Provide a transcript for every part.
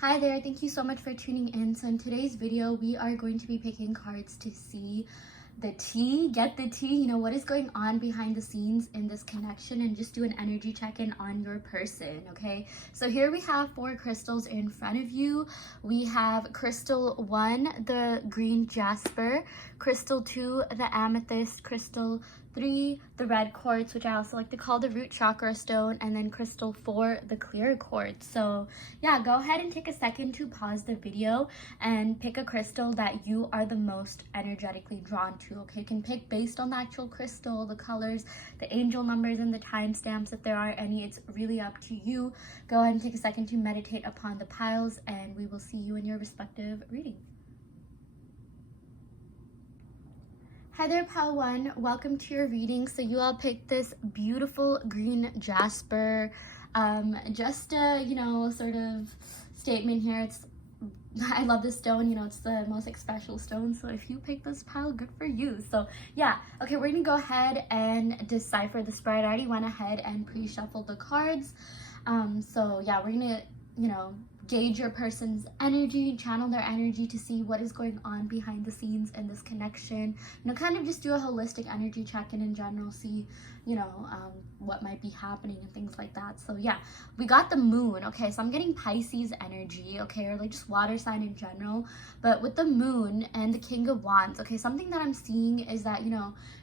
Hi there, thank you so much for tuning in. So in today's video, we are going to be picking cards to see the tea, get the tea, what is going on behind the scenes in this connection, and just do an energy check-in on your person, okay? So here we have 4 crystals in front of you. We have crystal 1, the green Jasper, crystal 2, the Amethyst, crystal 3, the red quartz, which I also like to call the root chakra stone, and then crystal 4, the clear quartz. So yeah, go ahead and take a second to pause the video and pick a crystal that you are the most energetically drawn to, okay? You can pick based on the actual crystal, the colors, the angel numbers, and the timestamps if there are any. It's really up to you. Go ahead and take a second to meditate upon the piles, and we will see you in your respective reading. Hi there, Pile 1. Welcome to your reading. So you all picked this beautiful green Jasper. Just a, sort of statement here. I love this stone, it's the most special stone. So if you pick this pile, good for you. So yeah, okay, we're gonna go ahead and decipher the spread. I already went ahead and pre-shuffled the cards. So yeah, we're gonna, gauge your person's energy, channel their energy to see what is going on behind the scenes in this connection. Kind of just do a holistic energy check-in in general, see, what might be happening and things like that. So yeah, we got the moon, okay? So I'm getting Pisces energy, okay? Or like just water sign in general. But with the moon and the King of Wands, okay, something that I'm seeing is that,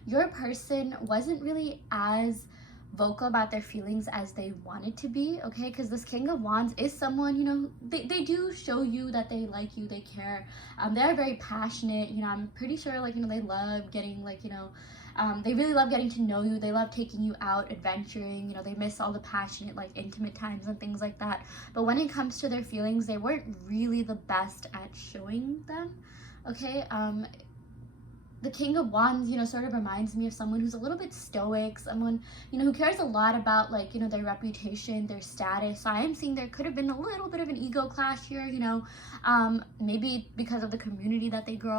your person wasn't really as vocal about their feelings as they wanted to be, okay? Because this King of Wands is someone, they do show you that they like you, they care. They're very passionate, I'm pretty sure, they love getting, they really love getting to know you. They love taking you out, adventuring, they miss all the passionate, intimate times and things like that. But when it comes to their feelings, they weren't really the best at showing them, okay? The King of Wands, sort of reminds me of someone who's a little bit stoic, someone, who cares a lot about, their reputation, their status. So I am seeing there could have been a little bit of an ego clash here, maybe because of the community that they grew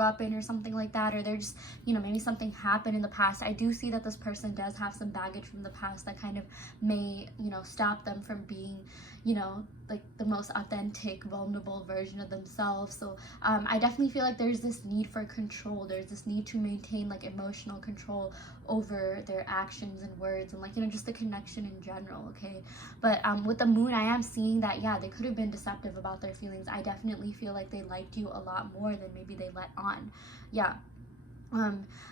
up in or something like that, or they're just, maybe something happened in the past. I do see that this person does have some baggage from the past that kind of may, stop them from being, the most authentic, vulnerable version of themselves. So I definitely feel like there's this need for control. There's this need to maintain emotional control over their actions and words and just the connection in general, okay? But with the moon, I am seeing that, yeah, they could have been deceptive about their feelings. I definitely feel like they liked you a lot more than maybe they let on. Yeah.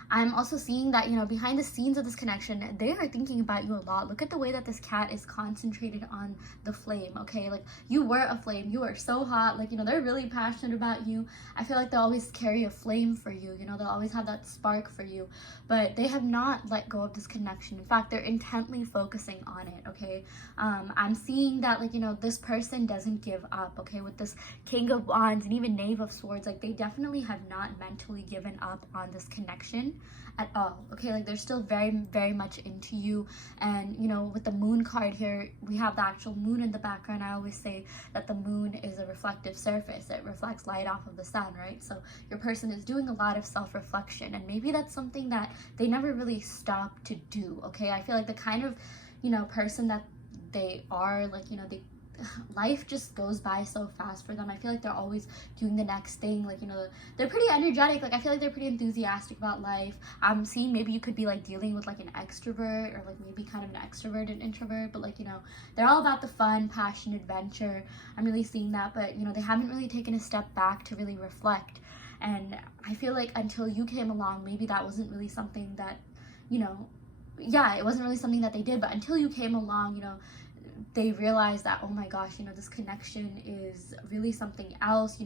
I'm also seeing that, behind the scenes of this connection, they are thinking about you a lot. Look at the way that this cat is concentrated on the flame, okay? You were a flame. You are so hot. They're really passionate about you. I feel like they'll always carry a flame for you. They'll always have that spark for you. But they have not let go of this connection. In fact, they're intently focusing on it, okay? I'm seeing that, this person doesn't give up, okay? With this King of Wands and even Knave of Swords, they definitely have not mentally given up on this connection at all, okay? They're still very, very much into you. And with the moon card here, we have the actual moon in the background. I always say that the moon is a reflective surface. It reflects light off of the sun, right? So your person is doing a lot of self-reflection, and maybe that's something that they never really stop to do, okay? I feel like the kind of person that they are, life just goes by so fast for them. I feel like they're always doing the next thing. They're pretty energetic. I feel like they're pretty enthusiastic about life. I'm seeing maybe you could be dealing with an extrovert, or maybe kind of an extroverted introvert, but they're all about the fun, passion, adventure. I'm really seeing that, but they haven't really taken a step back to really reflect. And I feel like until you came along, maybe that wasn't really something that, yeah, it wasn't really something that they did. But until you came along, they realized that, oh my gosh, this connection is really something else.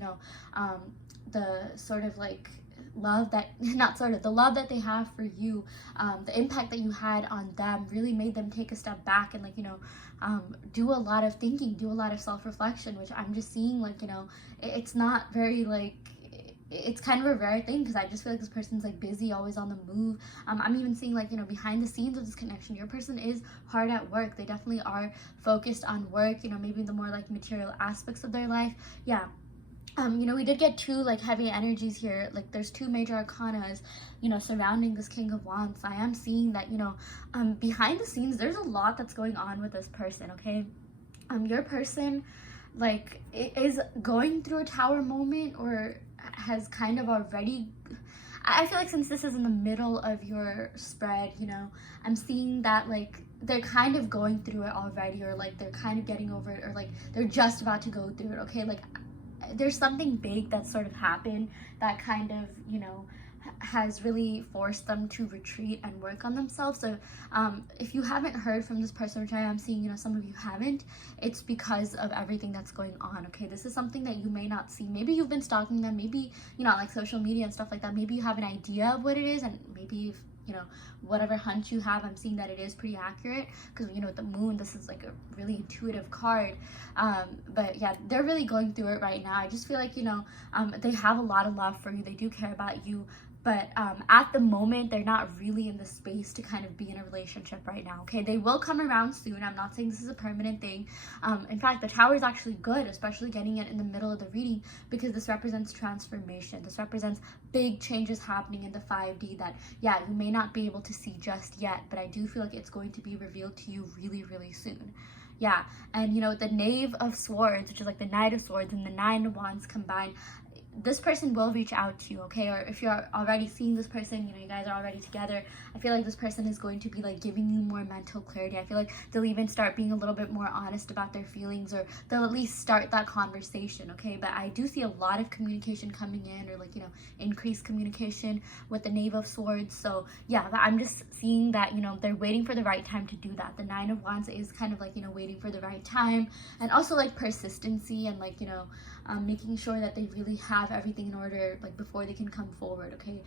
The sort of love that, not sort of, the love that they have for you, the impact that you had on them really made them take a step back and do a lot of thinking, do a lot of self-reflection, which I'm just seeing it's not very it's kind of a rare thing, because I just feel like this person's busy, always on the move. I'm even seeing behind the scenes of this connection, your person is hard at work. They definitely are focused on work, maybe the more material aspects of their life. Yeah. We did get 2 heavy energies here. There's 2 major arcanas, surrounding this King of Wands. I am seeing that, behind the scenes, there's a lot that's going on with this person, okay? Your person like is going through a tower moment, or has kind of already. I feel like since this is in the middle of your spread, you know, I'm seeing that like they're kind of going through it already, or like they're kind of getting over it, or like they're just about to go through it. Okay, like there's something big that sort of happened that kind of, you know, has really forced them to retreat and work on themselves. So if you haven't heard from this person, which I am seeing, you know, some of you haven't, it's because of everything that's going on. Okay, this is something that you may not see. Maybe you've been stalking them, maybe, you know, like social media and stuff like that, maybe you have an idea of what it is, and maybe you've, you know, whatever hunch you have, I'm seeing that it is pretty accurate, because, you know, with the moon, this is like a really intuitive card. But yeah, they're really going through it right now. I just feel like, you know, they have a lot of love for you, they do care about you, but at the moment, they're not really in the space to kind of be in a relationship right now. Okay, they will come around soon. I'm not saying this is a permanent thing. In fact, the tower is actually good, especially getting it in the middle of the reading, because this represents transformation. This represents big changes happening in the 5D that, yeah, you may not be able to see just yet, but I do feel like it's going to be revealed to you really, really soon. Yeah, and you know, the Knave of Swords, which is like the Knight of Swords, and the Nine of Wands combined, this person will reach out to you, okay? Or if you're already seeing this person, you know, you guys are already together, I feel like this person is going to be like giving you more mental clarity. I feel like they'll even start being a little bit more honest about their feelings, or they'll at least start that conversation, okay? But I do see a lot of communication coming in, or like, you know, increased communication with the Knave of Swords. So yeah, I'm just seeing that, you know, they're waiting for the right time to do that. The Nine of Wands is kind of like, you know, waiting for the right time, and also like persistency, and like, you know, making sure that they really have everything in order, like before they can come forward, okay?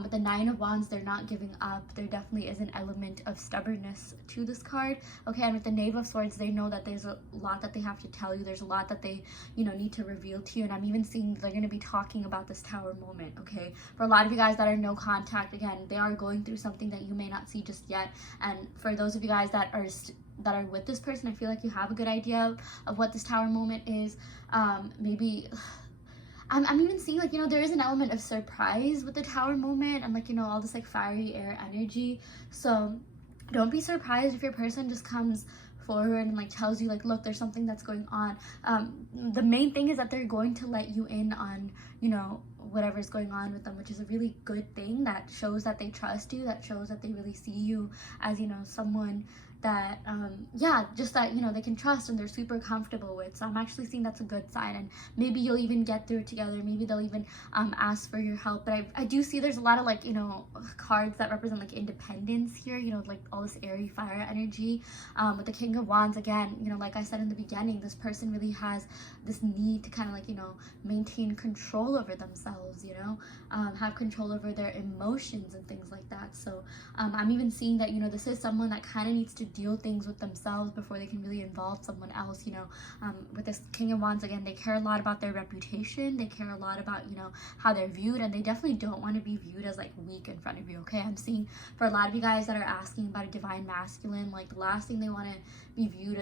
With the Nine of Wands, they're not giving up. There definitely is an element of stubbornness to this card, okay? And with the Knave of Swords, they know that there's a lot that they have to tell you. There's a lot that they, you know, need to reveal to you. And I'm even seeing they're going to be talking about this tower moment, okay? For a lot of you guys that are no contact, again, they are going through something that you may not see just yet. And for those of you guys that are with this person, I feel like you have a good idea of what this tower moment is. Maybe I'm even seeing like, you know, there is an element of surprise with the tower moment, and like, you know, all this like fiery air energy. So don't be surprised if your person just comes forward and like tells you like, look, there's something that's going on. The main thing is that they're going to let you in on, you know, whatever's going on with them, which is a really good thing. That shows that they trust you, that shows that they really see you as, you know, someone that yeah, just that, you know, they can trust and they're super comfortable with. So I'm actually seeing that's a good sign, and maybe you'll even get through it together. Maybe they'll even ask for your help. But I do see there's a lot of like, you know, cards that represent like independence here, you know, like all this airy fire energy. With the King of Wands, again, you know, like I said in the beginning, this person really has this need to kind of like, you know, maintain control over themselves, you know, have control over their emotions and things like that. So I'm even seeing that, you know, this is someone that kind of needs to deal things with themselves before they can really involve someone else, you know. With this King of Wands, again, they care a lot about their reputation, they care a lot about, you know, how they're viewed, and they definitely don't want to be viewed as like weak in front of you, okay? I'm seeing for a lot of you guys that are asking about a divine masculine, like the last thing they want to be viewed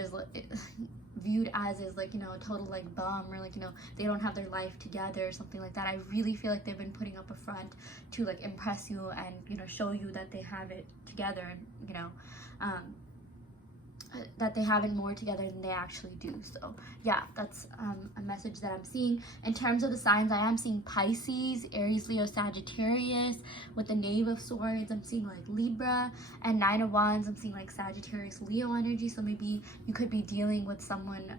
as is like, you know, a total like bum, or like, you know, they don't have their life together or something like that. I really feel like they've been putting up a front to like impress you and, you know, show you that they have it together, and, you know, that they have it more together than they actually do. So yeah, that's a message that I'm seeing. In terms of the signs, I am seeing Pisces, Aries, Leo, Sagittarius. With the Knave of Swords, I'm seeing like Libra, and Nine of Wands, I'm seeing like Sagittarius, Leo energy. So maybe you could be dealing with someone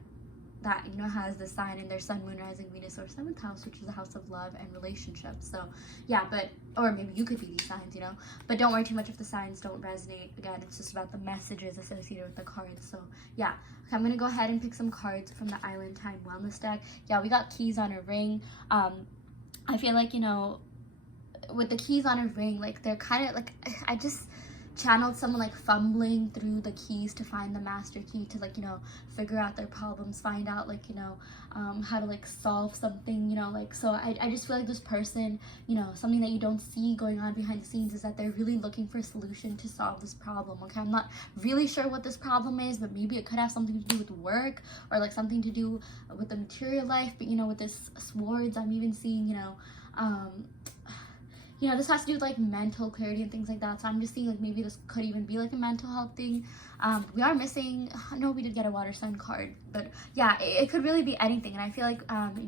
that, you know, has the sign in their sun, moon, rising, Venus, or 7th house, which is the house of love and relationships. So yeah, but, or maybe you could be these signs, you know, but don't worry too much if the signs don't resonate. Again, it's just about the messages associated with the cards. So yeah, okay, I'm gonna go ahead and pick some cards from the Island Time Wellness deck. Yeah, we got keys on a ring. I feel like, you know, with the keys on a ring, like they're kind of like, I just channeled someone like fumbling through the keys to find the master key to like, you know, figure out their problems, find out like, you know, how to like solve something, you know, like, so I just feel like this person, you know, something that you don't see going on behind the scenes is that they're really looking for a solution to solve this problem, okay? I'm not really sure what this problem is, but maybe it could have something to do with work, or like something to do with the material life. But, you know, with this swords, I'm even seeing, you know, this has to do with like mental clarity and things like that. So I'm just seeing like maybe this could even be like a mental health thing. We are missing, no, we did get a water sign card, but yeah, it could really be anything. And I feel like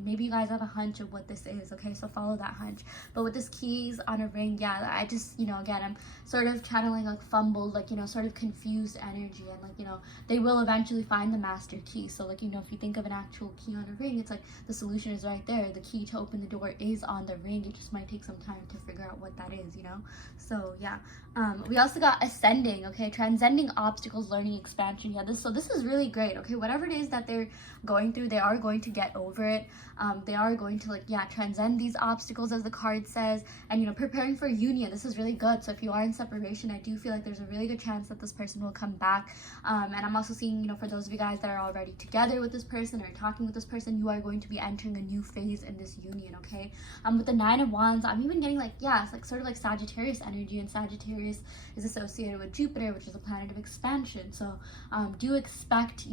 maybe you guys have a hunch of what this is, okay? So follow that hunch. But with this keys on a ring, yeah, I just, again, I'm sort of channeling like fumbled, like, sort of confused energy. And like, they will eventually find the master key. So like, if you think of an actual key on a ring, it's like the solution is right there. The key to open the door is on the ring. It just might take some time to figure out what that is, So yeah, we also got ascending, okay? Transcending obstacles, learning, expansion. Yeah, this is really great, okay? Whatever it is that they're going through, they are going to get over it. They are going to, like, yeah, transcend these obstacles, as the card says, and preparing for union. This is really good. So if you are in separation, I do feel like there's a really good chance that this person will come back. And I'm also seeing, for those of you guys that are already together with this person or talking with this person, you are going to be entering a new phase in this union, okay? With the Nine of Wands, I'm even getting like, yeah, it's like sort of like Sagittarius energy, and Sagittarius is associated with Jupiter, which is a planet of expansion. So do expect,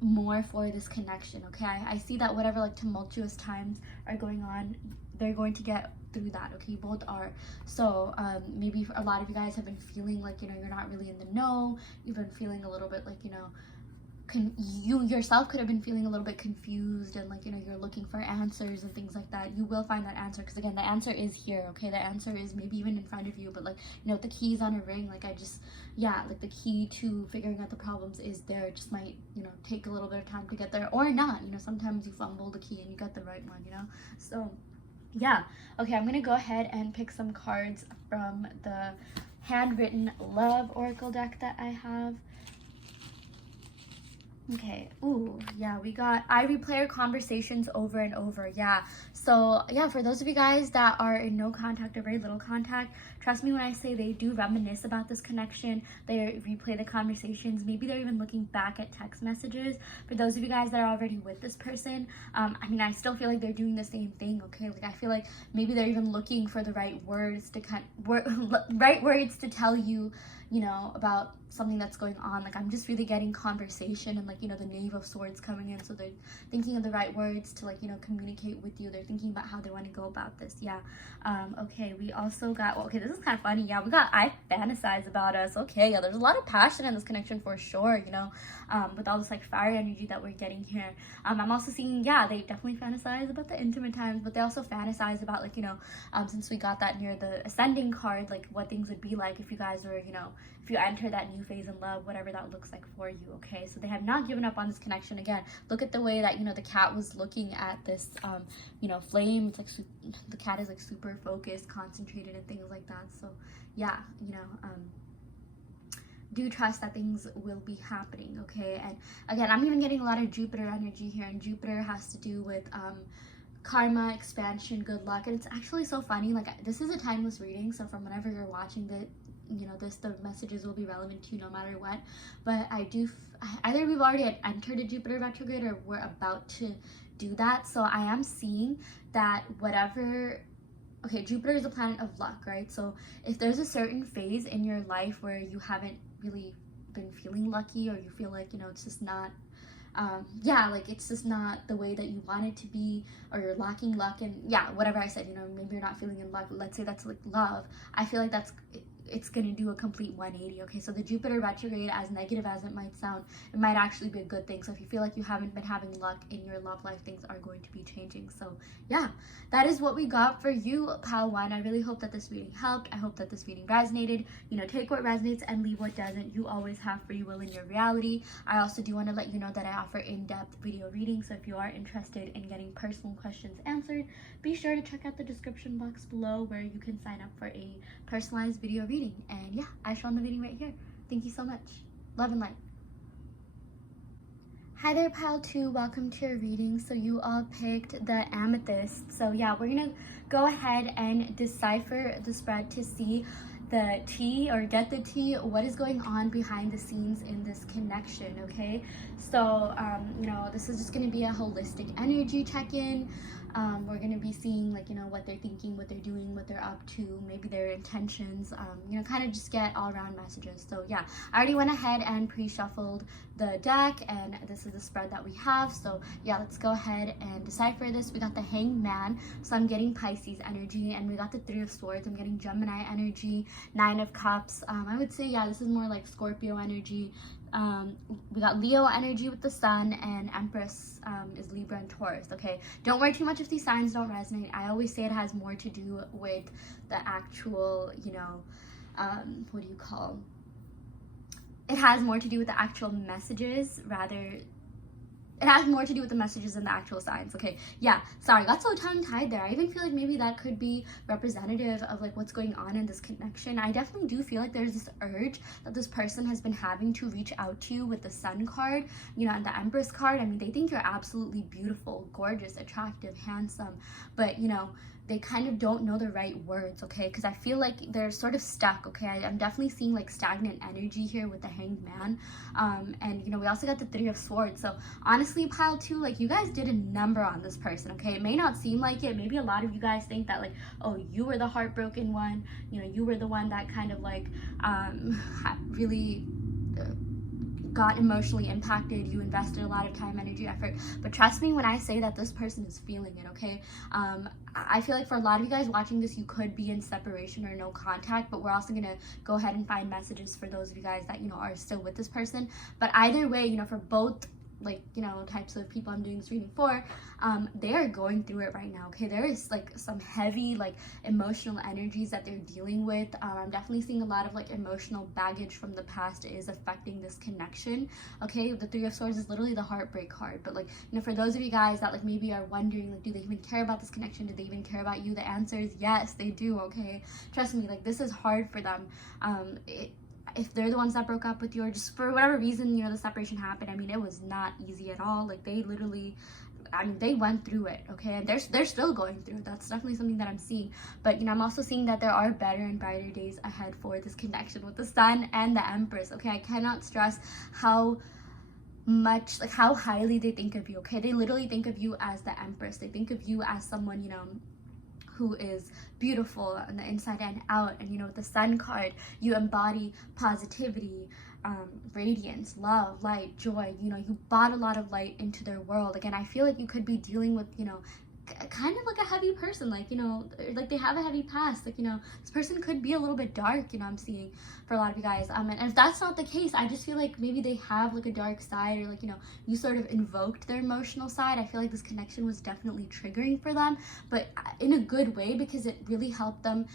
more for this connection, okay? I see that whatever like tumultuous times are going on, they're going to get through that, okay? Both are. So maybe a lot of you guys have been feeling like, you're not really in the know. You've been feeling a little bit like, you yourself could have been feeling a little bit confused, and like, you're looking for answers and things like that. You will find that answer, because again, the answer is here, okay? The answer is maybe even in front of you, but like, the keys on a ring, like like the key to figuring out the problems is there. It just might, take a little bit of time to get there, or not. Sometimes you fumble the key and you get the right one, So yeah, okay, I'm gonna go ahead and pick some cards from the handwritten love oracle deck that I have. Okay, ooh, yeah, we got I replay our conversations over and over. Yeah, so yeah, for those of you guys that are in no contact or very little contact, trust me when I say they do reminisce about this connection. They replay the conversations. Maybe they're even looking back at text messages. For those of you guys that are already with this person, I still feel like they're doing the same thing, okay? Like, I feel like maybe they're even looking for the right words to right words to tell you, about something that's going on. Like, I'm just really getting conversation and like, the Knave of Swords coming in. So they're thinking of the right words to like, communicate with you. They're thinking about how they want to go about this. Yeah. Okay, we also got, okay, this is kind of funny. Yeah, we got I fantasize about us. Okay, yeah, there's a lot of passion in this connection for sure, with all this like fire energy that we're getting here. I'm also seeing, yeah, they definitely fantasize about the intimate times, but they also fantasize about like, since we got that near the ascending card, like what things would be like if you guys were, if you enter that new phase in love, whatever that looks like for you, okay? So they have not given up on this connection. Again, look at the way that, the cat was looking at this, flame. It's like the cat is like super focused, concentrated, and things like that. So yeah, do trust that things will be happening, okay? And again, I'm even getting a lot of Jupiter energy here, and Jupiter has to do with karma, expansion, good luck. And it's actually so funny, like, this is a timeless reading, so from whenever you're watching the messages will be relevant to you no matter what. But either we've already entered a Jupiter retrograde or we're about to do that. So I am seeing that okay, Jupiter is a planet of luck, right? So if there's a certain phase in your life where you haven't really been feeling lucky, or you feel like, it's just not, like it's just not the way that you want it to be, or you're lacking luck, and yeah, whatever I said, maybe you're not feeling in luck. Let's say that's like love. I feel like it's gonna do a complete 180, okay? So the Jupiter retrograde, as negative as it might sound, it might actually be a good thing. So if you feel like you haven't been having luck in your love life, things are going to be changing. So yeah, that is what we got for you, Pal 1. I really hope that this reading helped. I hope that this reading resonated. Take what resonates and leave what doesn't. You always have free will in your reality. I also do want to let you know that I offer in-depth video readings. So if you are interested in getting personal questions answered, be sure to check out the description box below, where you can sign up for a personalized video reading. And yeah, I show on the reading right here. Thank you so much. Love and light. Hi there, Pile 2. Welcome to your reading. So you all picked the Amethyst. So yeah, we're gonna go ahead and decipher the spread to see the tea, or get the tea, what is going on behind the scenes in this connection, okay? So this is just going to be a holistic energy check-in. We're going to be seeing like, what they're thinking, what they're doing, what they're up to, maybe their intentions, kind of just get all around messages. So yeah, I already went ahead and pre-shuffled the deck, and this is the spread that we have. So yeah, let's go ahead and decipher this. We got the Hanged Man, so I'm getting Pisces energy, and we got the Three of Swords, I'm getting Gemini energy, Nine of Cups. I would say, yeah, this is more like Scorpio energy. We got Leo energy with the Sun, and Empress is Libra and Taurus. Okay, don't worry too much if these signs don't resonate. I always say it has more to do with the actual, you know, what do you call, it has more to do with the actual messages, rather, it has more to do with the messages than the actual signs. Okay, yeah, sorry, got so tongue-tied there. I even feel like maybe that could be representative of like what's going on in this connection. I definitely do feel like there's this urge that this person has been having to reach out to you with the Sun card, you know, and the Empress card. I mean, they think you're absolutely beautiful, gorgeous, attractive, handsome, but, you know, they kind of don't know the right words, okay? Because I feel like they're sort of stuck, okay? I'm definitely seeing like stagnant energy here with the Hanged Man. And, you know, we also got the Three of Swords. So honestly, pile 2, like, you guys did a number on this person, okay? It may not seem like it. Maybe a lot of you guys think that, like, oh, you were the heartbroken one. You know, you were the one that kind of like really got emotionally impacted. You invested a lot of time, energy, effort, but trust me when I say that this person is feeling it, okay? I feel like for a lot of you guys watching this, you could be in separation or no contact, but we're also gonna go ahead and find messages for those of you guys that, you know, are still with this person. But either way, you know, for both, like, you know, types of people I'm doing this reading for, they are going through it right now, okay? There is like some heavy like emotional energies that they're dealing with. I'm definitely seeing a lot of like emotional baggage from the past is affecting this connection, okay? The Three of Swords is literally the heartbreak card, but like, you know, for those of you guys that like maybe are wondering, like, do they even care about this connection? Do they even care about you? The answer is yes, they do, okay? Trust me, like, this is hard for them. If they're the ones that broke up with you, or just for whatever reason, you know, the separation happened, I mean, it was not easy at all. Like, they literally, I mean, they went through it, okay? And they're still going through it. That's definitely something that I'm seeing. But, you know, I'm also seeing that there are better and brighter days ahead for this connection with the Sun and the Empress, okay? I cannot stress how much, like, how highly they think of you, okay? They literally think of you as the Empress. They think of you as someone, you know, who is beautiful on the inside and out. And, you know, with the Sun card, you embody positivity, radiance, love, light, joy. You know, you brought a lot of light into their world. Again, I feel like you could be dealing with, you know, kind of like a heavy person, like, you know, like they have a heavy past, like, you know, this person could be a little bit dark, you know, I'm seeing for a lot of you guys, and if that's not the case, I just feel like maybe they have like a dark side, or like, you know, you sort of invoked their emotional side. I feel like this connection was definitely triggering for them, but in a good way, because it really helped them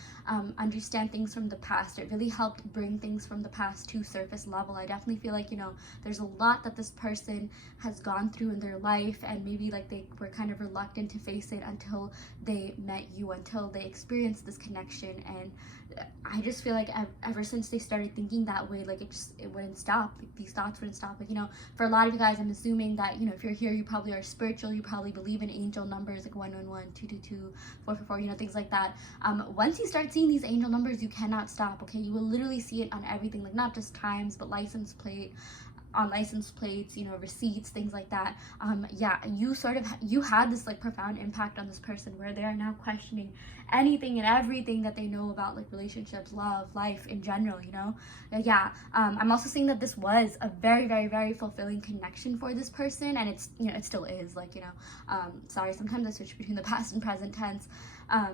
understand things from the past. It really helped bring things from the past to surface level. I definitely feel like, you know, there's a lot that this person has gone through in their life, and maybe like they were kind of reluctant to face it until they met you, until they experienced this connection. And I just feel like ever since they started thinking that way, like it wouldn't stop. Like, these thoughts wouldn't stop. Like, you know, for a lot of you guys, I'm assuming that, you know, if you're here, you probably are spiritual. You probably believe in angel numbers like 111, 222, 444, you know, things like that. Once you start seeing these angel numbers, you cannot stop, okay? You will literally see it on everything, like not just times, but license plate, on license plates, you know, receipts, things like that. Yeah, you had this like profound impact on this person where they are now questioning anything and everything that they know about like relationships, love, life in general, you know? Yeah, I'm also seeing that this was a very, very, very fulfilling connection for this person, and it's, you know, it still is, like, you know, sorry, sometimes I switch between the past and present tense.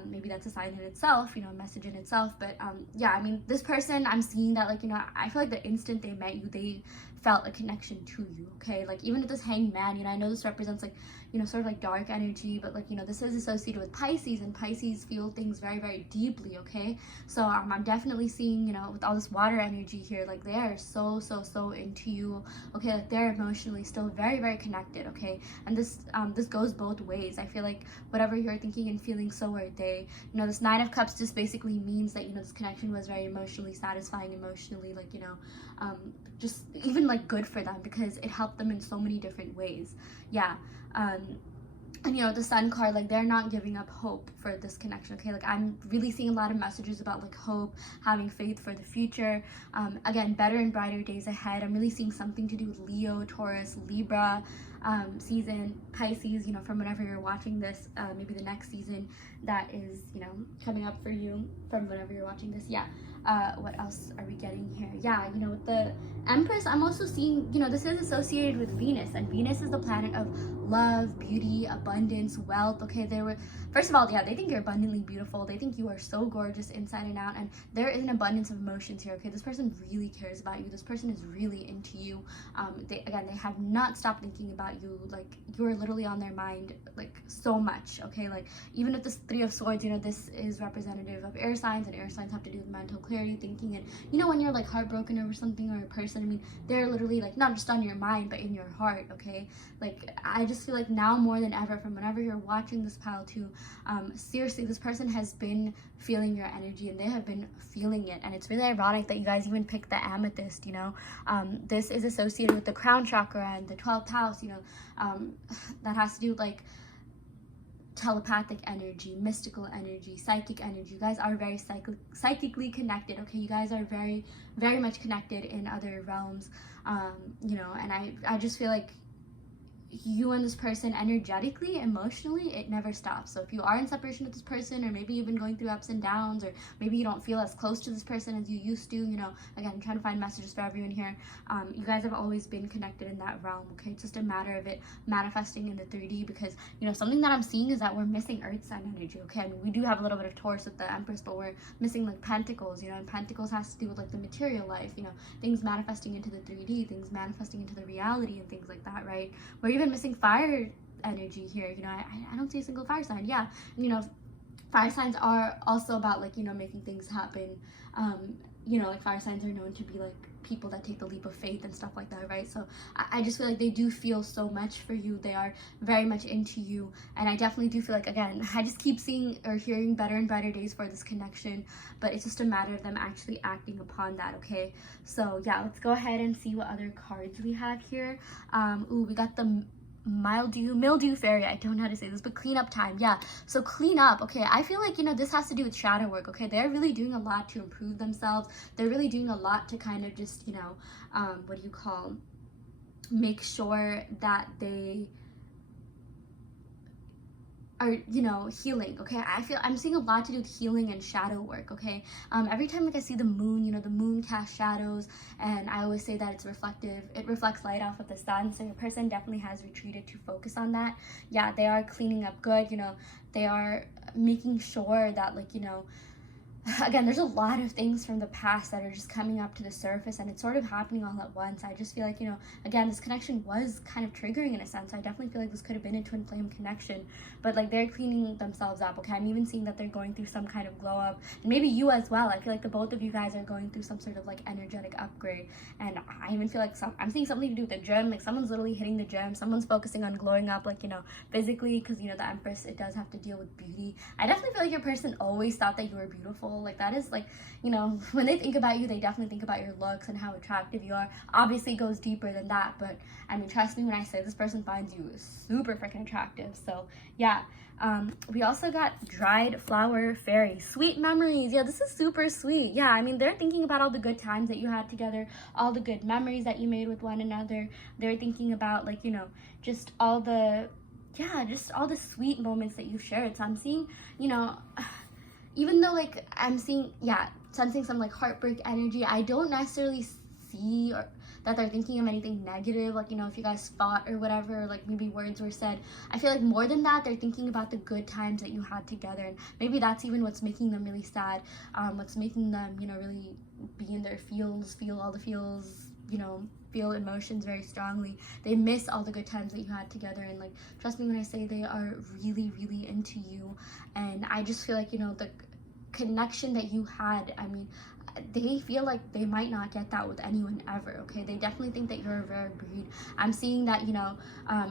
Maybe that's a sign in itself, you know, a message in itself, but yeah, I mean, this person, I'm seeing that, like, you know, I feel like the instant they met you, they felt a connection to you, okay? Like, even with this Hanged Man, you know, I know this represents like, you know, sort of like dark energy, but like, you know, this is associated with Pisces, and Pisces feel things very, very deeply, okay? So I'm definitely seeing, you know, with all this water energy here, like they are so into you, okay? Like they're emotionally still very, very connected, okay? And this goes both ways. I feel like whatever you're thinking and feeling, so are they. You know, this Nine of Cups just basically means that, you know, this connection was very emotionally satisfying, emotionally, like, you know, just even like good for them, because it helped them in so many different ways. Yeah. And, you know, the Sun card, like, they're not giving up hope for this connection, okay? Like, I'm really seeing a lot of messages about, like, hope, having faith for the future. Again, better and brighter days ahead. I'm really seeing something to do with Leo, Taurus, Libra. season, Pisces, you know, from whenever you're watching this, maybe the next season that is, you know, coming up for you from whenever you're watching this. Yeah. What else are we getting here? Yeah, you know, with the Empress, I'm also seeing, you know, this is associated with Venus, and Venus is the planet of love, beauty, abundance, wealth. Okay, first of all, yeah, they think you're abundantly beautiful. They think you are so gorgeous inside and out, and there is an abundance of emotions here. Okay, this person really cares about you. This person is really into you. They have not stopped thinking about you. Like, you are literally on their mind, like, so much. Okay, like, even with this Three of Swords, you know, this is representative of air signs, and air signs have to do with mental clarity, thinking, and you know, when you're like heartbroken over something or a person, I mean, they're literally like not just on your mind but in your heart. Okay, like, I just feel like now more than ever, from whenever you're watching this pile too, seriously, this person has been feeling your energy, and they have been feeling it. And it's really ironic that you guys even picked the Amethyst. You know, this is associated with the crown chakra and the 12th house, you know, that has to do with like telepathic energy, mystical energy, psychic energy. You guys are very psychically connected. Okay, you guys are very, very much connected in other realms. You know, and I just feel like you and this person energetically, emotionally, it never stops. So if you are in separation with this person, or maybe you've been going through ups and downs, or maybe you don't feel as close to this person as you used to, you know, again, I'm trying to find messages for everyone here. You guys have always been connected in that realm. Okay, it's just a matter of it manifesting in the 3D, because, you know, something that I'm seeing is that we're missing earth sign energy. Okay, I mean, we do have a little bit of Taurus with the Empress, but we're missing like Pentacles, you know, and Pentacles has to do with like the material life, you know, things manifesting into the 3D, things manifesting into the reality, and things like that, right? We're even missing fire energy here. You know, I don't see a single fire sign. Yeah, and, you know, fire signs are also about like, you know, making things happen. You know, like, fire signs are known to be like people that take the leap of faith and stuff like that, right? So I just feel like they do feel so much for you. They are very much into you, and I definitely do feel like, again, I just keep seeing or hearing better and better days for this connection, but it's just a matter of them actually acting upon that. Okay, so yeah, let's go ahead and see what other cards we have here. Ooh, we got the mildew fairy. I don't know how to say this, but clean up time. Yeah, so clean up. Okay, I feel like, you know, this has to do with shadow work. Okay, they're really doing a lot to improve themselves. They're really doing a lot to kind of just, you know, what do you call, make sure that they are, you know, healing. Okay, I'm seeing a lot to do with healing and shadow work. Okay, every time like I see the moon, you know, the moon casts shadows, and I always say that it's reflective. It reflects light off of the sun, so your person definitely has retreated to focus on that. Yeah, they are cleaning up good. You know, they are making sure that, like, you know, again, there's a lot of things from the past that are just coming up to the surface, and it's sort of happening all at once. I just feel like, you know, again, this connection was kind of triggering in a sense. I definitely feel like this could have been a twin flame connection, but like, they're cleaning themselves up. Okay, I'm even seeing that they're going through some kind of glow up, and maybe you as well. I feel like the both of you guys are going through some sort of like energetic upgrade, and I even feel like I'm seeing something to do with the gym. Like, someone's literally hitting the gym, someone's focusing on glowing up, like, you know, physically, because, you know, the Empress, it does have to deal with beauty. I definitely feel like your person always thought that you were beautiful. Like, that is like, you know, when they think about you, they definitely think about your looks and how attractive you are. Obviously, it goes deeper than that, but I mean, trust me when I say this person finds you super freaking attractive. So yeah, we also got dried flower fairy, sweet memories. Yeah, this is super sweet. Yeah, I mean, they're thinking about all the good times that you had together, all the good memories that you made with one another. They're thinking about, like, you know, just all the, yeah, just all the sweet moments that you've shared. So I'm seeing, you know, even though, like, I'm seeing, yeah, sensing some like heartbreak energy, I don't necessarily see that they're thinking of anything negative, like, you know, if you guys fought or whatever, or like maybe words were said. I feel like more than that, they're thinking about the good times that you had together, and maybe that's even what's making them really sad, what's making them, you know, really be in their feels, feel all the feels, you know, feel emotions very strongly. They miss all the good times that you had together, and like, trust me when I say they are really, really into you. And I just feel like, you know, the connection that you had, I mean, they feel like they might not get that with anyone ever. Okay, they definitely think that you're a rare breed. I'm seeing that, you know,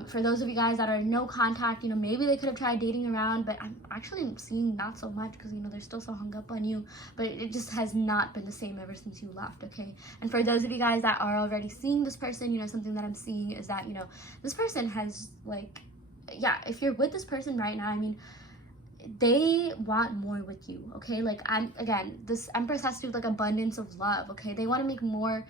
for those of you guys that are in no contact, you know, maybe they could have tried dating around, but I'm actually seeing not so much, because, you know, they're still so hung up on you, but it just has not been the same ever since you left. Okay, and for those of you guys that are already seeing this person, you know, something that I'm seeing is that, you know, this person has, like, yeah, if you're with this person right now, I mean, they want more with you, okay? Like, again, this Empress has to do with like abundance of love, okay? They want to make more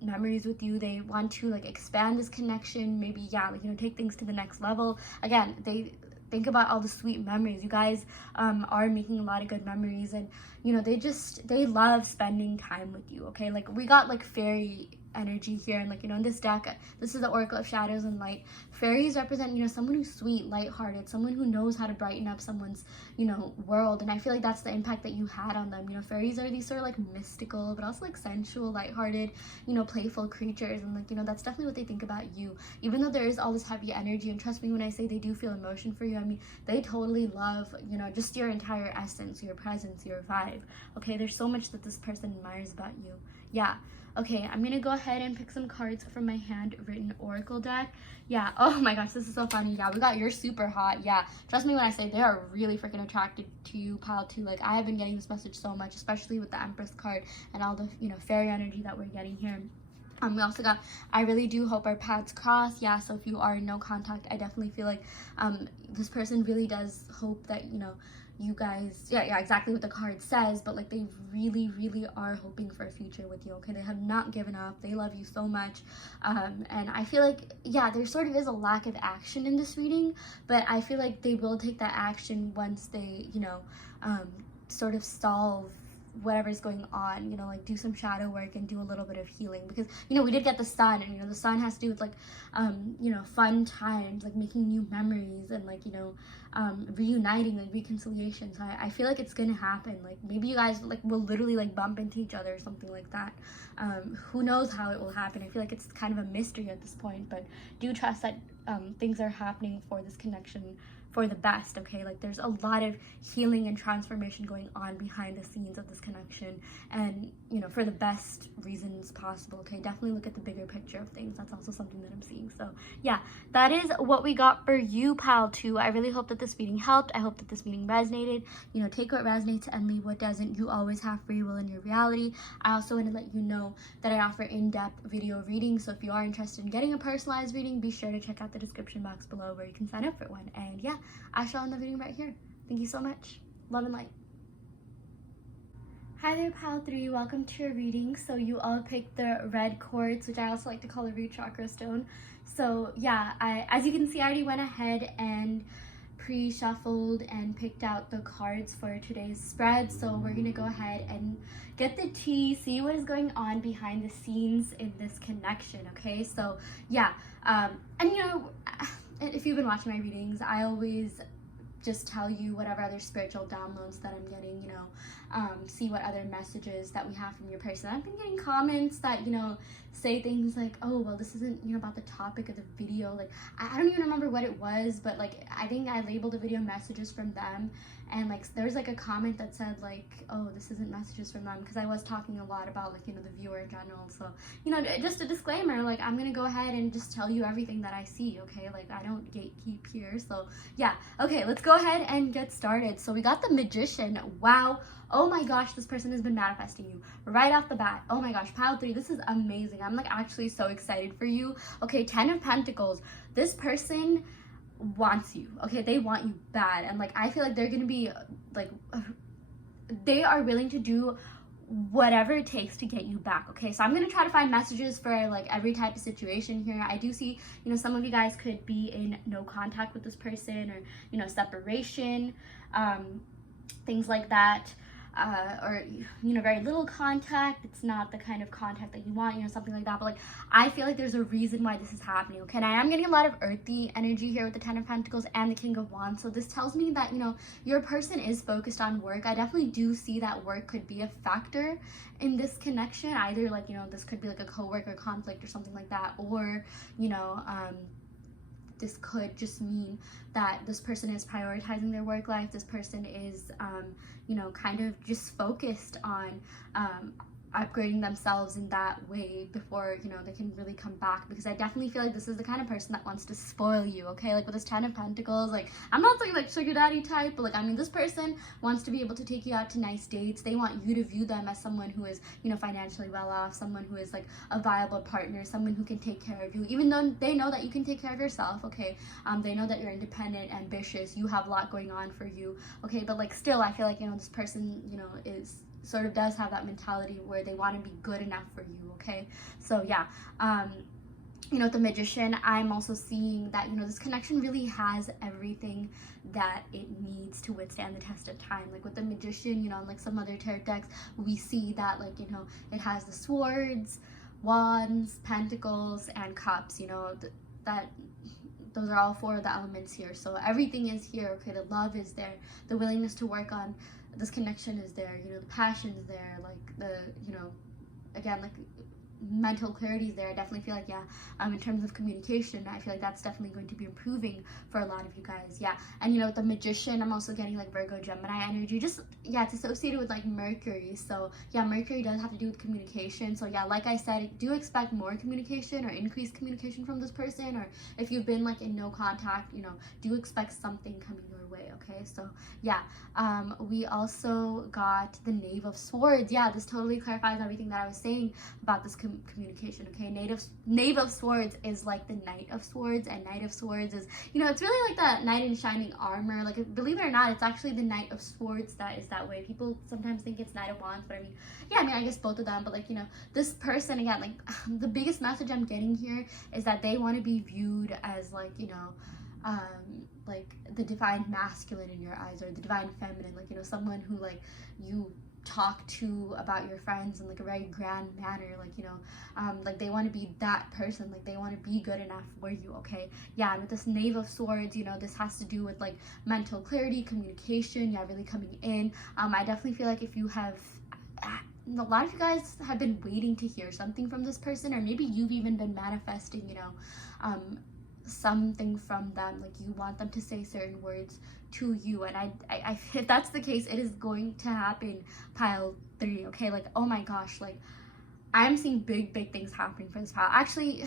memories with you. They want to like expand this connection, maybe, yeah, like, you know, take things to the next level. Again, they think about all the sweet memories. You guys are making a lot of good memories, and you know, they love spending time with you, okay? Like, we got like fairy energy here, and like, you know, in this deck, this is the Oracle of Shadows and Light. Fairies represent, you know, someone who's sweet, lighthearted, someone who knows how to brighten up someone's, you know, world. And I feel like that's the impact that you had on them. You know, fairies are these sort of like mystical but also like sensual, lighthearted, you know, playful creatures, and like, you know, that's definitely what they think about you, even though there is all this heavy energy. And trust me when I say they do feel emotion for you. I mean, they totally love, you know, just your entire essence, your presence, your vibe, okay? There's so much that this person admires about you. Yeah. Okay, I'm gonna go ahead and pick some cards from my handwritten oracle deck. Yeah, oh my gosh, this is so funny. Yeah, we got You're Super Hot. Yeah, trust me when I say they are really freaking attracted to you, pile 2. Like, I have been getting this message so much, especially with the Empress card and all the, you know, fairy energy that we're getting here. We also got, I really do hope our paths cross. Yeah, so if you are in no contact, I definitely feel like this person really does hope that, you know, you guys, yeah, exactly what the card says, but like, they really, really are hoping for a future with you, okay? They have not given up. They love you so much. And I feel like, yeah, there sort of is a lack of action in this reading, but I feel like they will take that action once they, you know, sort of solve whatever's going on, you know, like do some shadow work and do a little bit of healing, because, you know, we did get the sun, and, you know, the sun has to do with like you know, fun times, like making new memories, and like, you know, reuniting and reconciliation. So I feel like it's gonna happen. Like, maybe you guys like will literally like bump into each other or something like that. Who knows how it will happen. I feel like it's kind of a mystery at this point, but do trust that things are happening for this connection for the best, okay? Like, there's a lot of healing and transformation going on behind the scenes of this connection, and, you know, for the best reasons possible, okay? Definitely look at the bigger picture of things. That's also something that I'm seeing. So yeah, that is what we got for you, pile 2. I really hope that this reading helped. I hope that this reading resonated. You know, take what resonates and leave what doesn't. You always have free will in your reality. I also want to let you know that I offer in-depth video readings, so if you are interested in getting a personalized reading, be sure to check out the description box below where you can sign up for one. And yeah, I shall end the video right here. Thank you so much. Love and light. Hi there, pile 3. Welcome to your reading. So you all picked the red quartz, which I also like to call a root chakra stone. So yeah, as you can see, I already went ahead and pre-shuffled and picked out the cards for today's spread. So we're gonna go ahead and get the tea, see what is going on behind the scenes in this connection, okay? So yeah, and you know, if you've been watching my readings, I always just tell you whatever other spiritual downloads that I'm getting, you know, see what other messages that we have from your person. I've been getting comments that, you know, say things like, oh, well, this isn't, you know, about the topic of the video. Like, I don't even remember what it was, but like, I think I labeled the video messages from them, and like, there was like a comment that said like, oh, this isn't messages from them, because I was talking a lot about like, you know, the viewer in general. So, you know, just a disclaimer, like, I'm gonna go ahead and just tell you everything that I see, okay? Like, I don't gatekeep here. So yeah, okay, let's go ahead and get started. So we got the Magician. Wow. Oh my gosh, this person has been manifesting you right off the bat. Oh my gosh, pile 3, this is amazing. I'm like actually so excited for you. Okay, 10 of Pentacles. This person wants you, okay? They want you bad, and like, I feel like they're gonna be like, they are willing to do whatever it takes to get you back, okay? So I'm gonna try to find messages for like every type of situation here. I do see, you know, some of you guys could be in no contact with this person, or, you know, separation, things like that. Or, you know, very little contact. It's not the kind of contact that you want, you know, something like that. But like, I feel like there's a reason why this is happening, okay? And I am getting a lot of earthy energy here with the 10 of Pentacles and the King of Wands. So this tells me that, you know, your person is focused on work. I definitely do see that work could be a factor in this connection. Either like, you know, this could be like a coworker conflict or something like that, or, you know, this could just mean that this person is prioritizing their work life. This person is, you know, kind of just focused on upgrading themselves in that way before, you know, they can really come back. Because I definitely feel like this is the kind of person that wants to spoil you, okay? Like with this 10 of Pentacles, like I'm not saying like sugar daddy type, but like I mean this person wants to be able to take you out to nice dates. They want you to view them as someone who is, you know, financially well off, someone who is like a viable partner, someone who can take care of you, even though they know that you can take care of yourself, okay? They know that you're independent, ambitious, you have a lot going on for you, okay? But like still I feel like, you know, this person, you know, is sort of does have that mentality where they want to be good enough for you, okay? So yeah, you know, the Magician, I'm also seeing that, you know, this connection really has everything that it needs to withstand the test of time. Like with the Magician, you know, like some other tarot decks, we see that, like, you know, it has the swords, wands, pentacles, and cups, you know, that those are all four of the elements here. So everything is here, okay? The love is there, the willingness to work on this connection is there, you know, the passion is there, like the, you know, again, like mental clarity is there. I definitely feel like, yeah, in terms of communication, I feel like that's definitely going to be improving for a lot of you guys, yeah. And you know, with the Magician, I'm also getting like Virgo, Gemini energy, just, yeah, it's associated with like Mercury. So yeah, Mercury does have to do with communication. So yeah, like I said, do expect more communication or increased communication from this person, or if you've been like in no contact, you know, do expect something coming your way, okay? So yeah, we also got the Knave of Swords. Yeah, this totally clarifies everything that I was saying about this communication, okay? Knave of Swords is like the Knight of Swords, and Knight of Swords is, you know, it's really like that knight in shining armor. Like, believe it or not, it's actually the Knight of Swords that is that way. People sometimes think it's Knight of Wands, but I mean, yeah, I mean, I guess both of them, but like, you know, this person, again, like the biggest message I'm getting here is that they want to be viewed as like, you know, like the divine masculine in your eyes, or the divine feminine, like, you know, someone who like you talk to about your friends in like a very grand manner, like, you know, like they want to be that person, like they want to be good enough for you, okay? Yeah, and with this Knave of Swords, you know, this has to do with like mental clarity, communication, yeah, really coming in. I definitely feel like if you have, a lot of you guys have been waiting to hear something from this person, or maybe you've even been manifesting, you know, something from them, like you want them to say certain words to you, and I if that's the case, it is going to happen, pile 3, okay? Like, oh my gosh, like I'm seeing big things happening for this pile. Actually,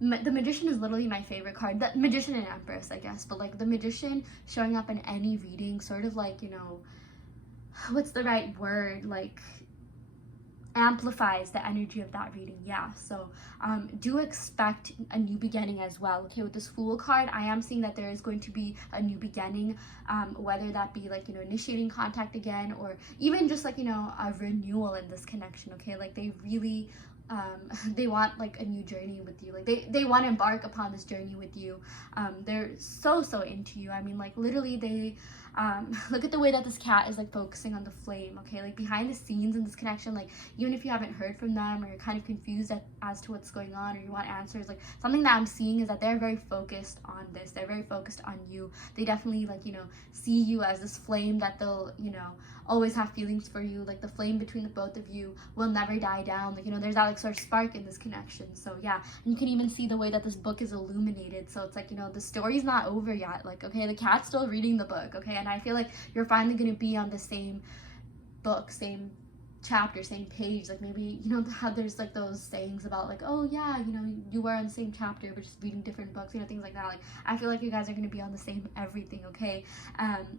the Magician is literally my favorite card. The Magician and Empress, I guess, but like the Magician showing up in any reading sort of like, you know, what's the right word, like amplifies the energy of that reading, yeah. So do expect a new beginning as well, okay? With this Fool card, I am seeing that there is going to be a new beginning, whether that be like, you know, initiating contact again, or even just like, you know, a renewal in this connection, okay? Like they really they want like a new journey with you, like they want to embark upon this journey with you. They're so into you. I mean, like literally they look at the way that this cat is like focusing on the flame, okay? Like behind the scenes in this connection, like even if you haven't heard from them, or you're kind of confused as to what's going on, or you want answers, like something that I'm seeing is that they're very focused on this. They're very focused on you. They definitely, like, you know, see you as this flame that they'll, you know, always have feelings for you. Like the flame between the both of you will never die down. Like, you know, there's that like sort of spark in this connection. So yeah, and you can even see the way that this book is illuminated. So it's like, you know, the story's not over yet. Like, okay, the cat's still reading the book, okay? And I feel like you're finally going to be on the same book, same chapter, same page. Like maybe, you know how there's like those sayings about like, oh yeah, you know, you were on the same chapter but just reading different books, you know, things like that. Like I feel like you guys are going to be on the same everything, okay?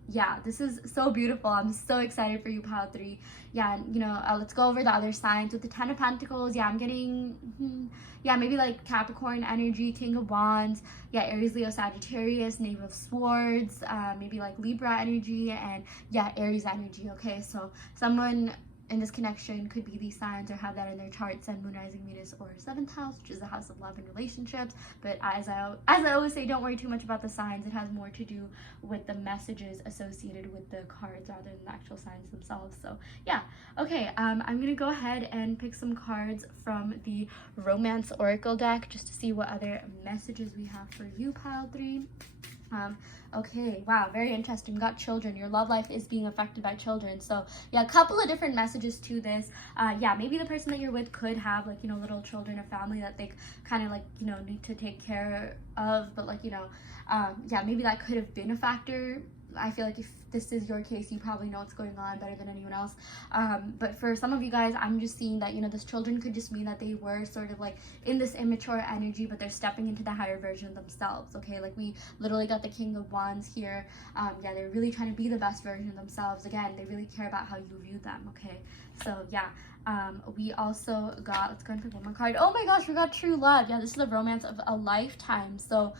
Yeah, this is so beautiful. I'm so excited for you, pile 3. Yeah, you know, let's go over the other signs. With the 10 of Pentacles, yeah, I'm getting yeah, maybe like Capricorn energy, King of Wands, yeah, Aries, Leo, Sagittarius, Knave of Swords, maybe like Libra energy, and yeah, Aries energy, okay? So someone in this connection could be these signs, or have that in their chart, Sun, Moon, Rising, Venus, or 7th house, which is the house of love and relationships. But as I always say, don't worry too much about the signs. It has more to do with the messages associated with the cards rather than the actual signs themselves. So yeah, okay, I'm gonna go ahead and pick some cards from the Romance Oracle deck just to see what other messages we have for you, pile 3. Okay, wow, very interesting. We got children. Your love life is being affected by children. So yeah, a couple of different messages to this. Yeah, maybe the person that you're with could have like, you know, little children, a family that they kind of like, you know, need to take care of, but like, you know, yeah, maybe that could have been a factor. I feel like if this is your case, you probably know what's going on better than anyone else. But for some of you guys, I'm just seeing that, you know, this children could just mean that they were sort of like in this immature energy, but they're stepping into the higher version of themselves, okay? Like we literally got the King of Wands here. Yeah, they're really trying to be the best version of themselves. Again, they really care about how you view them, okay? So yeah. We also got, let's go and pick one more card. Oh my gosh, we got true love. Yeah, this is the romance of a lifetime. So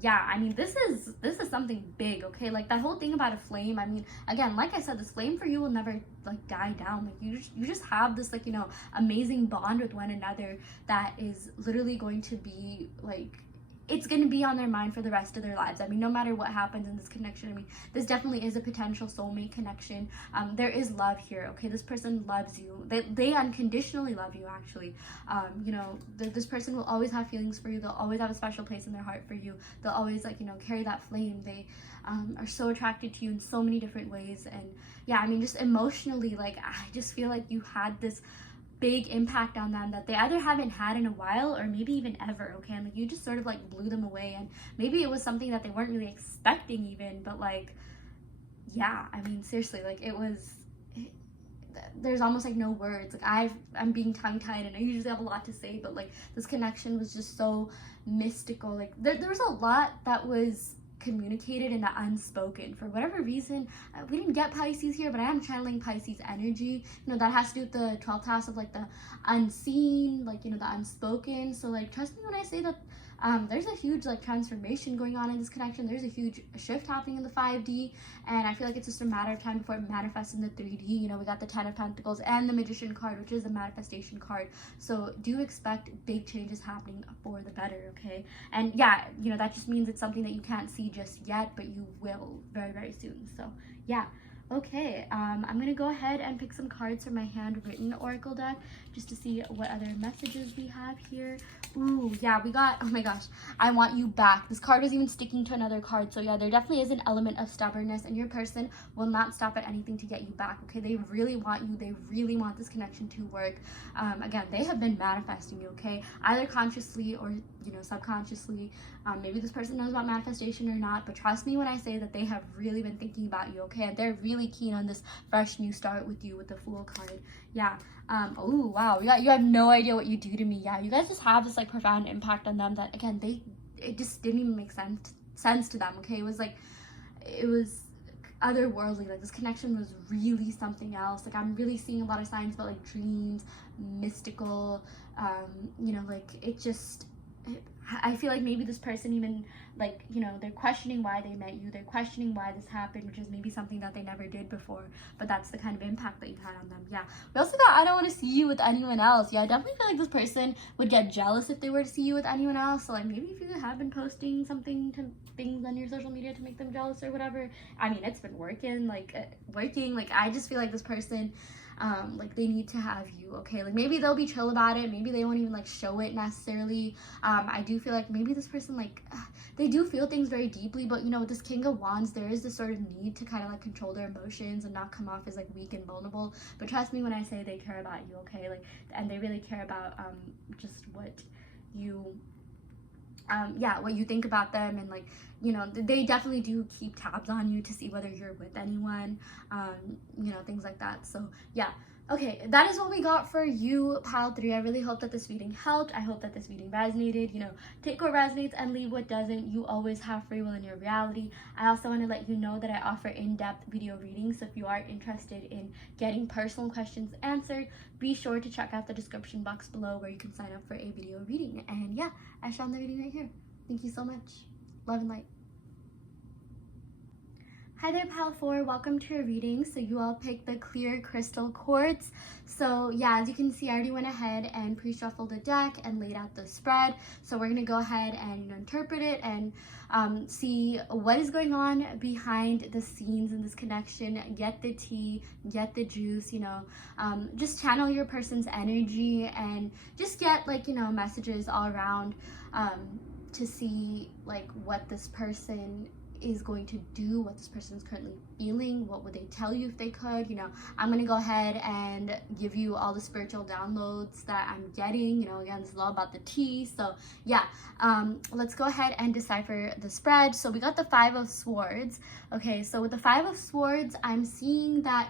yeah, I mean, this is something big, okay? Like that whole thing about a flame, I mean, again, like I said, this flame for you will never like die down. Like you just have this, like, you know, amazing bond with one another that is literally going to be like, it's going to be on their mind for the rest of their lives. I mean, no matter what happens in this connection, I mean, this definitely is a potential soulmate connection. There is love here, okay? This person loves you. They unconditionally love you, actually. You know, this person will always have feelings for you. They'll always have a special place in their heart for you. They'll always, like, you know, carry that flame. They are so attracted to you in so many different ways. And yeah, I mean, just emotionally, like, I just feel like you had this big impact on them that they either haven't had in a while or maybe even ever, okay? And like you just sort of like blew them away, and maybe it was something that they weren't really expecting even, but like, yeah, I mean, seriously, like there's almost like no words. Like I'm being tongue-tied and I usually have a lot to say, but like this connection was just so mystical. Like there was a lot that was communicated in the unspoken. For whatever reason, we didn't get Pisces here, but I am channeling Pisces energy. You know, that has to do with the 12th house of like the unseen, like, you know, the unspoken. So like, trust me when I say that there's a huge like transformation going on in this connection. There's a huge shift happening in the 5D, and I feel like it's just a matter of time before it manifests in the 3D. You know, we got the 10 of Pentacles and the Magician card, which is a manifestation card. So do expect big changes happening for the better, okay? And yeah, you know, that just means it's something that you can't see just yet, but you will very, very soon. So yeah. Okay, I'm gonna go ahead and pick some cards from my handwritten oracle deck just to see what other messages we have here. Ooh, yeah, we got, oh my gosh, I want you back. This card was even sticking to another card. So yeah, there definitely is an element of stubbornness, and your person will not stop at anything to get you back, okay? They really want you. They really want this connection to work. Again, they have been manifesting you, okay? Either consciously or, you know, subconsciously. Maybe this person knows about manifestation or not, but trust me when I say that they have really been thinking about you, okay? And they're really keen on this fresh new start with you with the Fool card. Yeah. Oh wow, you have no idea what you do to me. Yeah, you guys just have this like profound impact on them that, again, it just didn't even make sense to them, okay? It was otherworldly. Like this connection was really something else. Like I'm really seeing a lot of signs about like dreams, mystical, you know, like I feel like maybe this person even, like, you know, they're questioning why they met you. They're questioning why this happened, which is maybe something that they never did before. But that's the kind of impact that you had on them. Yeah. We also got, I don't want to see you with anyone else. Yeah, I definitely feel like this person would get jealous if they were to see you with anyone else. So, like, maybe if you have been posting things on your social media to make them jealous or whatever. I mean, it's been working. Like, I just feel like this person, like they need to have you, okay? Like maybe they'll be chill about it, maybe they won't even like show it necessarily. I do feel like maybe this person, like they do feel things very deeply, but you know, with this King of Wands, there is this sort of need to kind of like control their emotions and not come off as like weak and vulnerable. But trust me when I say they care about you, okay? Like, and they really care about just what you what you think about them, and like, you know, they definitely do keep tabs on you to see whether you're with anyone, you know, things like that. So yeah, okay, that is what we got for you, pile 3. I really hope that this reading helped. I hope that this reading resonated. You know, take what resonates and leave what doesn't. You always have free will in your reality. I also want to let you know that I offer in-depth video readings, so if you are interested in getting personal questions answered, be sure to check out the description box below where you can sign up for a video reading. And yeah, I shall end the reading right here. Thank you so much. Love and light. Hi there, pile 4. Welcome to your reading. So you all picked the clear crystal quartz. So yeah, as you can see, I already went ahead and pre-shuffled the deck and laid out the spread. So we're gonna go ahead and, you know, interpret it and see what is going on behind the scenes in this connection. Get the tea, get the juice, you know, just channel your person's energy and just get, like, you know, messages all around to see like what this person is going to do, what this person is currently feeling, what would they tell you if they could. I'm going to go ahead and give you all the spiritual downloads that I'm getting. Again, this is all about the tea. So yeah, let's go ahead and decipher the spread. So we got the Five of Swords. Okay, so with the Five of Swords, I'm seeing that,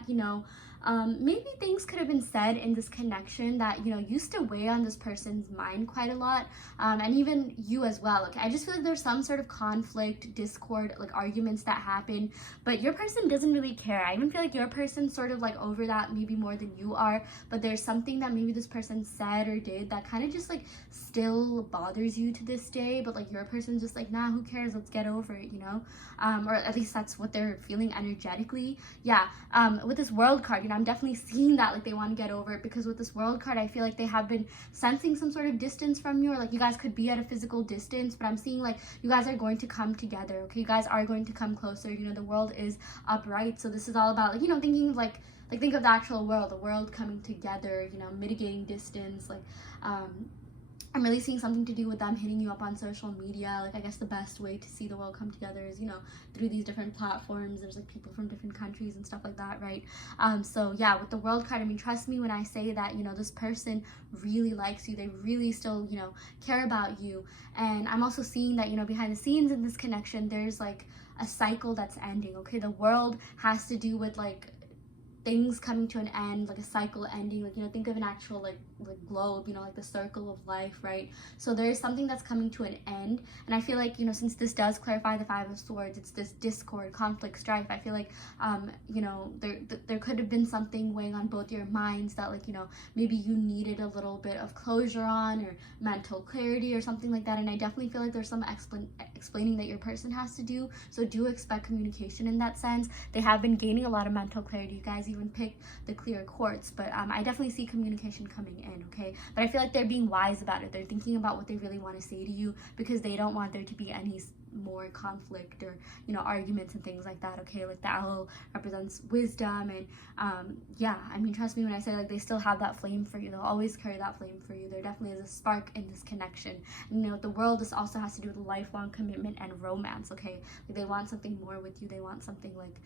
maybe things could have been said in this connection that, used to weigh on this person's mind quite a lot, and even you as well. Okay, I just feel like there's some sort of conflict, discord, like arguments that happen, but your person doesn't really care. I even feel like your person's sort of like over that maybe more than you are, but there's something that maybe this person said or did that kind of just like still bothers you to this day, but like your person's just like, nah, who cares, let's get over it, or at least that's what they're feeling energetically. Yeah, with this World card, I'm definitely seeing that like they want to get over it, because with this World card, I feel like they have been sensing some sort of distance from you, or like you guys could be at a physical distance, but I'm seeing like you guys are going to come together. Okay, you guys are going to come closer. The world is upright, so this is all about like thinking like think of the actual world, the world coming together, mitigating distance. Like I'm really seeing something to do with them hitting you up on social media. Like, I guess the best way to see the world come together is, through these different platforms. There's like people from different countries and stuff like that, right? So yeah, with the World card, trust me when I say that, this person really likes you. They really still, care about you. And I'm also seeing that, behind the scenes in this connection, there's like a cycle that's ending. Okay, the World has to do with like things coming to an end, like a cycle ending. Like, think of an actual like globe, like the circle of life, right? So there's something that's coming to an end, and I feel like, since this does clarify the Five of Swords, it's this discord, conflict, strife. I feel like there could have been something weighing on both your minds that like, maybe you needed a little bit of closure on, or mental clarity or something like that. And I definitely feel like there's some explaining that your person has to do, so do expect communication in that sense. They have been gaining a lot of mental clarity. You guys even picked the clear quartz, but I definitely see communication coming in. Okay, but I feel like they're being wise about it. They're thinking about what they really want to say to you, because they don't want there to be any more conflict or arguments and things like that. Okay, like the owl represents wisdom, and yeah, trust me when I say like they still have that flame for you. They'll always carry that flame for you. There definitely is a spark in this connection. And, the world, this also has to do with lifelong commitment and romance. Okay, like they want something more with you. They want something like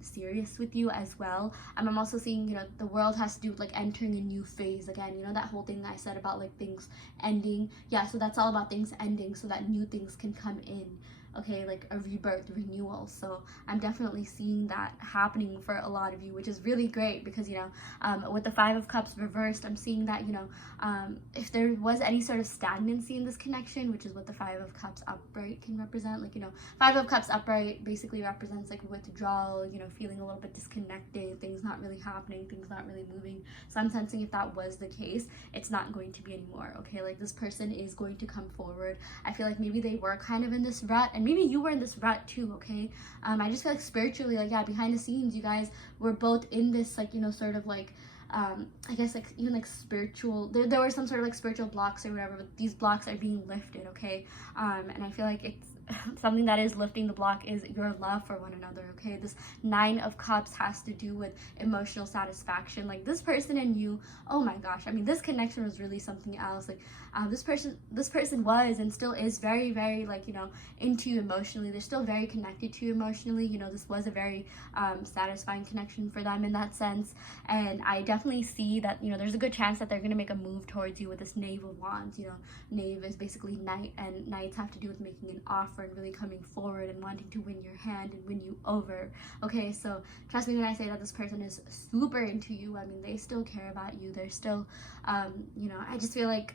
serious with you as well. I'm also seeing, the world has to do with like entering a new phase again. That whole thing that I said about like things ending. Yeah, so that's all about things ending so that new things can come in. Okay, like a rebirth, renewal. So I'm definitely seeing that happening for a lot of you, which is really great, because with the Five of Cups reversed, I'm seeing that if there was any sort of stagnancy in this connection, which is what the Five of Cups upright can represent, like Five of Cups upright basically represents like withdrawal, feeling a little bit disconnected, things not really happening, things not really moving. So I'm sensing if that was the case, it's not going to be anymore. Okay, like this person is going to come forward. I feel like maybe they were kind of in this rut, and maybe you were in this rut too. Okay, I just feel like spiritually, like, yeah, behind the scenes, you guys were both in this like sort of like I guess like even like spiritual, there were some sort of like spiritual blocks or whatever, but these blocks are being lifted. Okay, and I feel like it's something that is lifting the block is your love for one another. Okay, this Nine of Cups has to do with emotional satisfaction. Like this person and you, oh my gosh, this connection was really something else. Like this person was and still is very, very like into you emotionally. They're still very connected to you emotionally. This was a very satisfying connection for them in that sense. And I definitely see that there's a good chance that they're going to make a move towards you with this Knave of Wands. Knave is basically knight, and knights have to do with making an offer and really coming forward and wanting to win your hand and win you over. Okay, so trust me when I say that this person is super into you. They still care about you. They're still I just feel like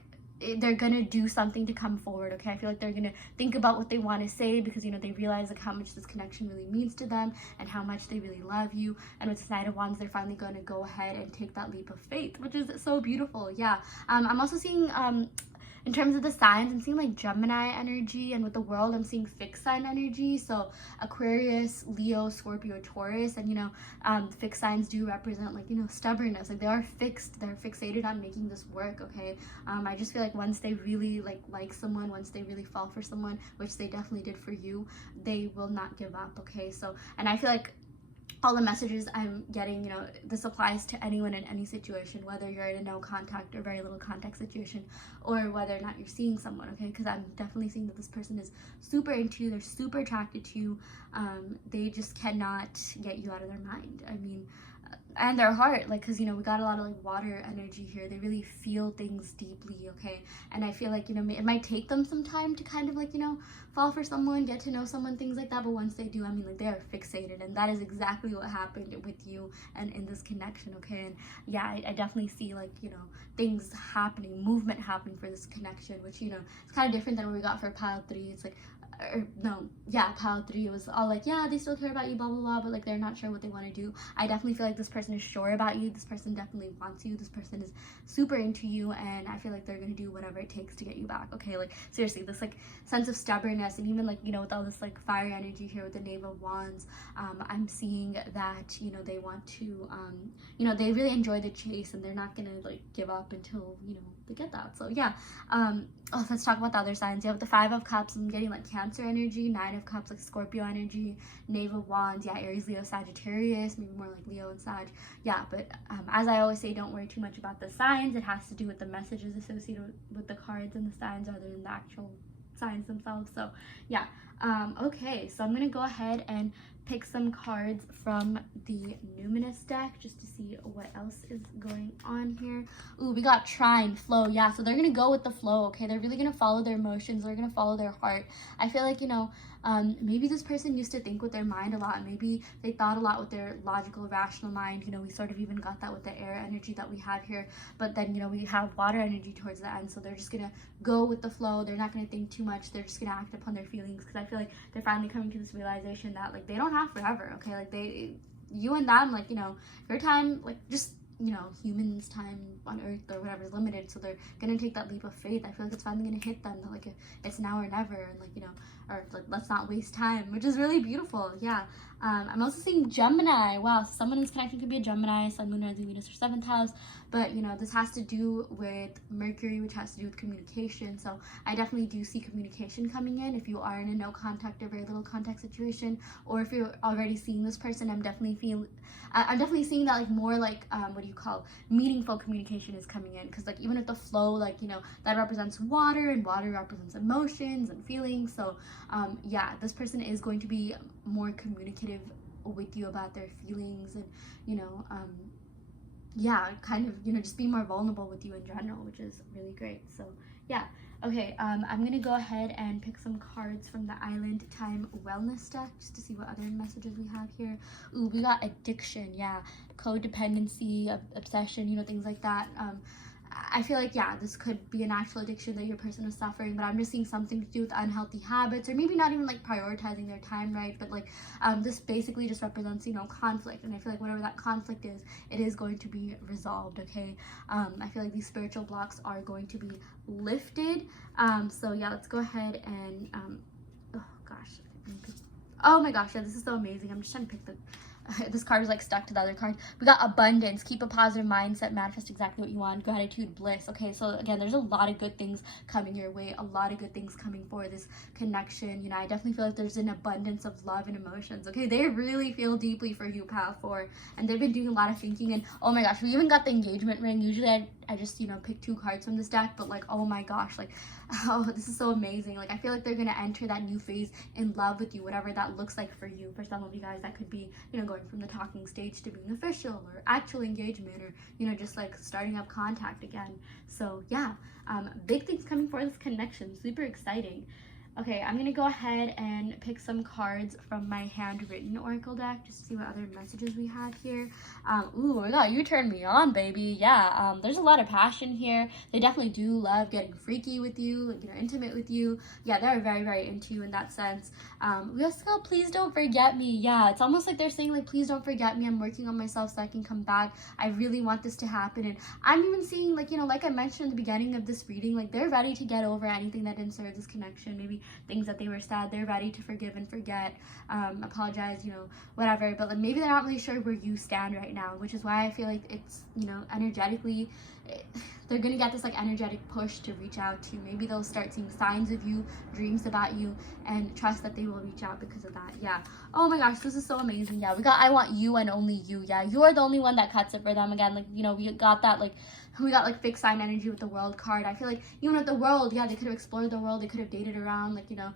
they're gonna do something to come forward. Okay, I feel like they're gonna think about what they want to say, because they realize like how much this connection really means to them and how much they really love you. And with the Knight of Wands, they're finally gonna go ahead and take that leap of faith, which is so beautiful. Yeah, I'm also seeing in terms of the signs, I'm seeing like Gemini energy, and with the World, I'm seeing fixed sign energy. So Aquarius, Leo, Scorpio, Taurus, and fixed signs do represent like stubbornness. Like they are fixed, they're fixated on making this work. Okay, I just feel like once they really like someone, once they really fall for someone, which they definitely did for you, they will not give up. Okay, so and I feel like all the messages I'm getting, you know, this applies to anyone in any situation, whether you're in a no contact or very little contact situation, or whether or not you're seeing someone, okay? Because I'm definitely seeing that this person is super into you, they're super attracted to you, they just cannot get you out of their mind. I mean, and their heart, like, because, you know, we got a lot of like water energy here. They really feel things deeply, okay? And I feel like, you know, it might take them some time to kind of like, you know, fall for someone, get to know someone, things like that, but once they do, I mean, like, they are fixated, and that is exactly what happened with you and in this connection, okay? And yeah, I definitely see, like, you know, things happening, movement happening for this connection, which, you know, it's kind of different than what we got for pile 3. It's like, or no, yeah, pile 3 was all like, yeah, they still care about you, blah blah blah, but like they're not sure what they want to do. I definitely feel like this person is sure about you, this person definitely wants you, this person is super into you, and I feel like they're gonna do whatever it takes to get you back, okay? Like, seriously, this like sense of stubbornness, and even like, you know, with all this like fire energy here with the Knave of Wands, I'm seeing that, you know, they want to, you know, they really enjoy the chase, and they're not gonna like give up until, you know, they get that. So yeah, oh, let's talk about the other signs. You have the 5 of Cups, I'm getting like Cancer energy, 9 of Cups, like Scorpio energy, Knave of Wands, yeah, Aries, Leo, Sagittarius, maybe more like Leo and Sag. Yeah, but as I always say, don't worry too much about the signs. It has to do with the messages associated with the cards and the signs rather than the actual signs themselves. So yeah, okay, so I'm gonna go ahead and pick some cards from the Numinous deck just to see what else is going on here. Ooh, we got Trine, Flow. Yeah, so they're gonna go with the flow, okay? They're really gonna follow their emotions. They're gonna follow their heart. I feel like, you know, maybe this person used to think with their mind a lot. Maybe they thought a lot with their logical, rational mind. You know, we sort of even got that with the air energy that we have here. But then, you know, we have water energy towards the end. So they're just gonna go with the flow. They're not gonna think too much. They're just gonna act upon their feelings, because I feel like they're finally coming to this realization that like they don't have forever, okay? Like you and them, like, you know, your time, like, just, you know, humans' time on earth or whatever is limited, so they're gonna take that leap of faith. I feel like it's finally gonna hit them that like it's now or never, and like, you know, or like, let's not waste time, which is really beautiful. Yeah. I'm also seeing Gemini. Wow, someone in this connection could be a Gemini, Sun, Moon, Rising, Venus, or 7th house, but you know, this has to do with Mercury, which has to do with communication. So I definitely do see communication coming in if you are in a no contact or very little contact situation, or if you're already seeing this person. I'm definitely seeing that like more like what do you call, meaningful communication is coming in, because like even if the flow, like, you know, that represents water, and water represents emotions and feelings. So yeah, this person is going to be more communicative with you about their feelings, and you know, yeah, kind of, you know, just be more vulnerable with you in general, which is really great. So yeah, okay, I'm gonna go ahead and pick some cards from the Island Time Wellness deck just to see what other messages we have here. Ooh, we got addiction, yeah, codependency, obsession, you know, things like that. I feel like, yeah, this could be an actual addiction that your person is suffering, but I'm just seeing something to do with unhealthy habits, or maybe not even like prioritizing their time right, but like this basically just represents, you know, conflict, and I feel like whatever that conflict is, it is going to be resolved, okay? I feel like these spiritual blocks are going to be lifted. So yeah, let's go ahead and oh gosh, oh my gosh, yeah, this is so amazing. I'm just trying to pick the this card is like stuck to the other card. We got abundance, keep a positive mindset, manifest exactly what you want, gratitude, bliss. Okay, so again, there's a lot of good things coming your way, a lot of good things coming for this connection. You know, I definitely feel like there's an abundance of love and emotions. Okay, they really feel deeply for you, pal 4, and they've been doing a lot of thinking. And oh my gosh, we even got the engagement ring. Usually I just, you know, pick 2 cards from this deck, but like, oh my gosh, like, oh, this is so amazing. Like, I feel like they're gonna enter that new phase in love with you, whatever that looks like for you. For some of you guys, that could be, you know, going from the talking stage to being official, or actual engagement, or, you know, just like starting up contact again. So yeah, big things coming for this connection, super exciting. Okay, I'm gonna go ahead and pick some cards from my handwritten oracle deck just to see what other messages we have here. Ooh, my God, you turned me on, baby. Yeah, there's a lot of passion here. They definitely do love getting freaky with you, you know, intimate with you. Yeah, they're very, very into you in that sense. We also got please don't forget me. Yeah, it's almost like they're saying like, please don't forget me. I'm working on myself so I can come back. I really want this to happen. And I'm even seeing, like, you know, like I mentioned in the beginning of this reading, like they're ready to get over anything that didn't serve this connection. Maybe things that they were sad, they're ready to forgive and forget, apologize, you know, whatever, but like maybe they're not really sure where you stand right now, which is why I feel like it's, you know, energetically they're gonna get this like energetic push to reach out to you. Maybe they'll start seeing signs of you, dreams about you, and trust that they will reach out because of that. Yeah. Oh my gosh, this is so amazing. Yeah, we got I want you and only you. Yeah, you are the only one that cuts it for them. Again, like, you know, we got like fixed sign energy with the world card. I feel like even with the world, yeah, they could have explored the world, they could have dated around, like, you know,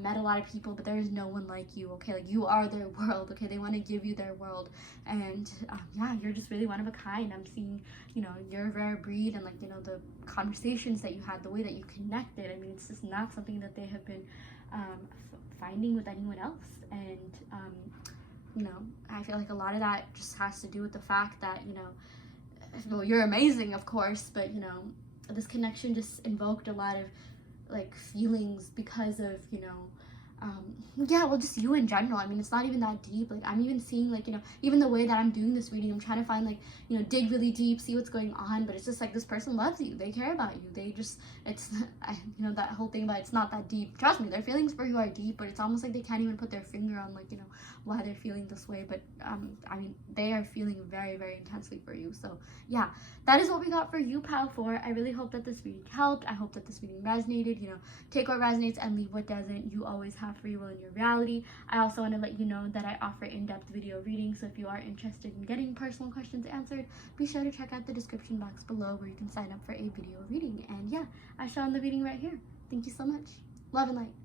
met a lot of people, but there is no one like you. Okay, like, you are their world. Okay, they want to give you their world, and yeah, you're just really one of a kind. I'm seeing, you know, you're a rare breed, and like, you know, the conversations that you had, the way that you connected, I mean, it's just not something that they have been finding with anyone else. And you know, I feel like a lot of that just has to do with the fact that, you know, well, you're amazing, of course, but, you know, this connection just invoked a lot of like feelings because of, you know, yeah, well, just you in general. I mean, it's not even that deep. Like, I'm even seeing, like, you know, even the way that I'm doing this reading, I'm trying to find, like, you know, dig really deep, see what's going on, but it's just like, this person loves you, they care about you, they just, it's, you know, that whole thing about it's not that deep. Trust me, their feelings for you are deep, but it's almost like they can't even put their finger on, like, you know, why they're feeling this way. But I mean, they are feeling very, very intensely for you. So yeah, that is what we got for you, pal 4. I really hope that this reading helped. I hope that this reading resonated. You know, take what resonates and leave what doesn't. You always have free will in your reality. I also want to let you know that I offer in-depth video readings, so if you are interested in getting personal questions answered, be sure to check out the description box below where you can sign up for a video reading. And yeah, I show on the reading right here. Thank you so much. Love and light.